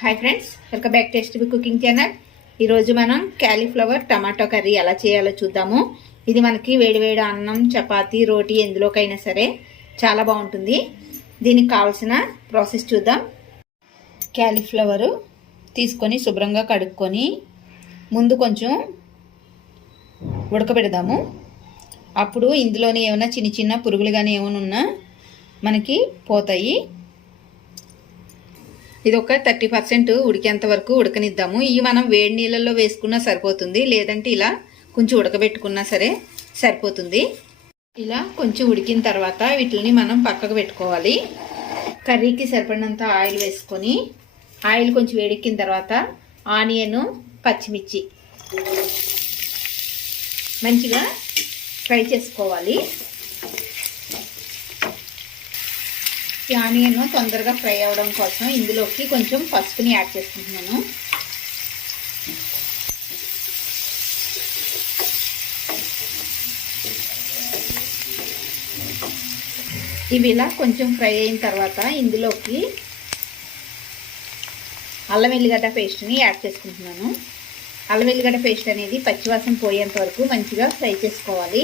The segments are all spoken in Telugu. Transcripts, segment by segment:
Hi friends welcome back taste cooking channel ఈరోజు మనం క్యాలీఫ్లవర్ టమాటో కర్రీ ఎలా చేయాలో చూద్దాము. ఇది మనకి వేడివేడి అన్నం చపాతి రోటీ ఎందులోకైనా సరే చాలా బాగుంటుంది. దీనికి కావాల్సిన ప్రాసెస్ చూద్దాం. క్యాలీఫ్లవరు తీసుకొని శుభ్రంగా కడుక్కొని ముందు కొంచెం ఉడకబెడదాము. అప్పుడు ఇందులోనే ఏమైనా చిన్న చిన్న పురుగులు కానీ ఏమైనా ఉన్నా మనకి పోతాయి. ఇది ఒక థర్టీ పర్సెంట్ ఉడికేంత వరకు ఉడకనిద్దాము. ఇవి మనం వేడి నీళ్ళల్లో వేసుకున్నా సరిపోతుంది లేదంటే ఇలా కొంచెం ఉడకబెట్టుకున్నా సరే సరిపోతుంది. ఇలా కొంచెం ఉడికిన తర్వాత వీటిని మనం పక్కకు పెట్టుకోవాలి. కర్రీకి సరిపడినంత ఆయిల్ వేసుకొని ఆయిల్ కొంచెం వేడెక్కిన తర్వాత ఆనియన్ పచ్చిమిర్చి మంచిగా ఫ్రై చేసుకోవాలి. ఈ ఆనియన్ తొందరగా ఫ్రై అవ్వడం కోసం ఇందులోకి కొంచెం పసుపుని యాడ్ చేసుకుంటున్నాను. ఇవి ఇలా కొంచెం ఫ్రై అయిన తర్వాత ఇందులోకి అల్లం వెల్లిగడ్డ పేస్ట్ని యాడ్ చేసుకుంటున్నాను. అల్లం వెల్లిగడ్డ పేస్ట్ అనేది పచ్చివాసన పోయేంత వరకు మంచిగా ఫ్రై చేసుకోవాలి.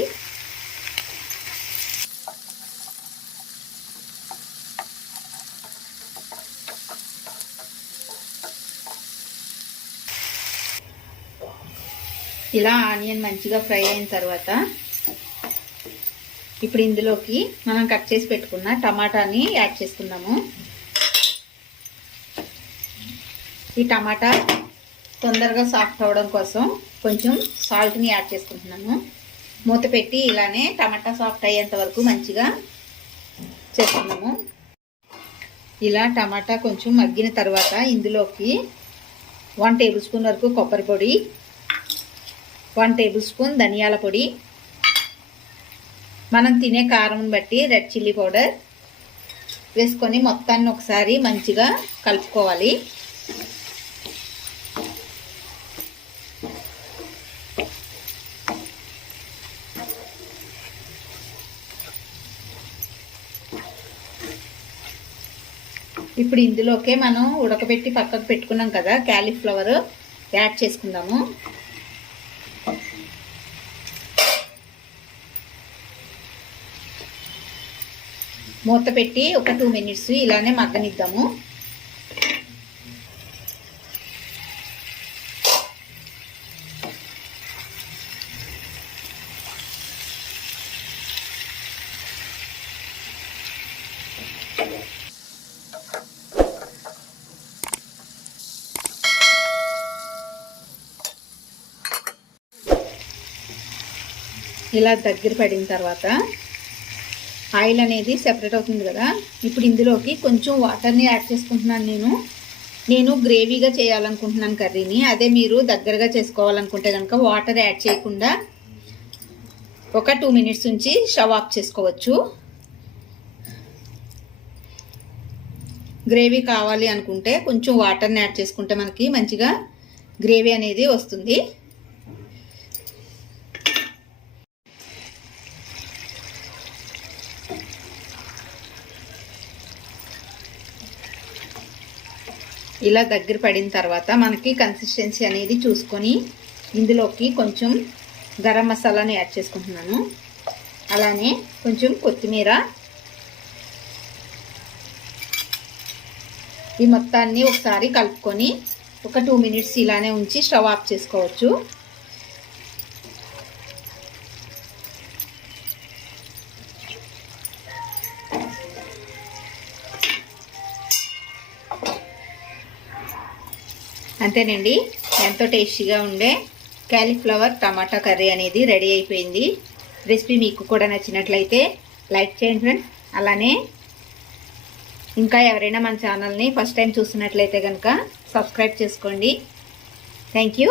ఇలా ఆనియన్ మంచిగా ఫ్రై అయిన తర్వాత ఇప్పుడు ఇందులోకి మనం కట్ చేసి పెట్టుకున్న టమాటాని యాడ్ చేసుకుందాము. ఈ టమాటా తొందరగా సాఫ్ట్ అవ్వడం కోసం కొంచెం సాల్ట్ని యాడ్ చేసుకుంటున్నాను మూత పెట్టి ఇలానే టమాటా సాఫ్ట్ అయ్యేంత వరకు మంచిగా చేసుకున్నాము ఇలా టమాటా కొంచెం మగ్గిన తర్వాత ఇందులోకి వన్ టేబుల్ స్పూన్ వరకు కొబ్బరి పొడి వన్ టేబుల్ స్పూన్ ధనియాల పొడి. మనం తినే కారం బట్టి రెడ్ చిల్లీ పౌడర్ వేసుకొని మొత్తాన్ని ఒకసారి మంచిగా కలుపుకోవాలి. ఇప్పుడు ఇందులోకే మనం ఉడకబెట్టి పక్కకు పెట్టుకున్నాం కదా క్యాలీఫ్లవర్ యాడ్ చేసుకుందాము. మూత పెట్టి ఒక టూ మినిట్స్ ఇలానే మగ్గనిద్దాము. ఇలా దగ్గర పడిన తర్వాత ఆయిల్ అనేది సెపరేట్ అవుతుంది కదా. ఇప్పుడు ఇందులోకి కొంచెం వాటర్ని యాడ్ చేసుకుంటున్నాను నేను. నేను గ్రేవీగా చేయాలనుకుంటున్నాను కర్రీని అదే మీరు దగ్గరగా చేసుకోవాలనుకుంటే కనుక వాటర్ యాడ్ చేయకుండా ఒక టూ మినిట్స్ ఉంచి స్టవ్ ఆఫ్ చేసుకోవచ్చు. గ్రేవీ కావాలి అనుకుంటే కొంచెం వాటర్ని యాడ్ చేసుకుంటే మనకి మంచిగా గ్రేవీ అనేది వస్తుంది. ఇలా దగ్గర పడిన తర్వాత మనకి కన్సిస్టెన్సీ అనేది చూసుకొని ఇందులోకి కొంచెం గరం మసాలాని యాడ్ చేసుకుంటున్నాను. అలానే కొంచెం కొత్తిమీర. ఈ మొత్తాన్ని ఒకసారి కలుపుకొని ఒక టూ మినిట్స్ ఇలానే ఉంచి స్టవ్ ఆఫ్ చేసుకోవచ్చు. అంతేనండి. ఎంతో టేస్టీగా ఉండే క్యాలీఫ్లవర్ టమాటా కర్రీ అనేది రెడీ అయిపోయింది. రెసిపీ మీకు కూడా నచ్చినట్లయితే లైక్ చేయండి ఫ్రెండ్స్. అలానే ఇంకా ఎవరైనా మన ఛానల్ని ఫస్ట్ టైం చూస్తున్నట్లయితే కనుక సబ్స్క్రైబ్ చేసుకోండి. Thank you.